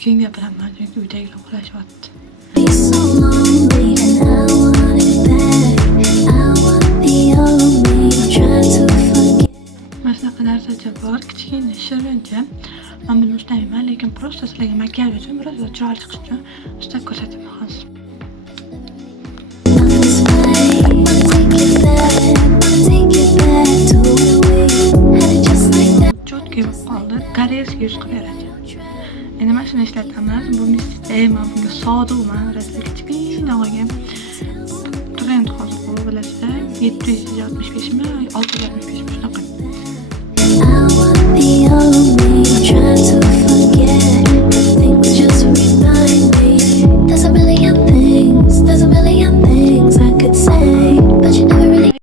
keyin gapiraman, chunki uydagilar uxlashyapti. Mana shunaqa narsacha bor, kichkina shirincha. Men buni ushlamayman, lekin prosta sizlarga makiyaj uchun, biroz chiroyli chiqish uchun ushlab ko'rsataman hozir. Chotki bo'lib qoldi, koreyskiy yuz qilib beradi. Endi mana shuni ishlatamiz. Bu mistey, men bunga sodiqman, rasli kichkina olgan. Trend hozir bu bilasizlar, 765 mi, 665 mi shunaqa. I want the only trying to forget.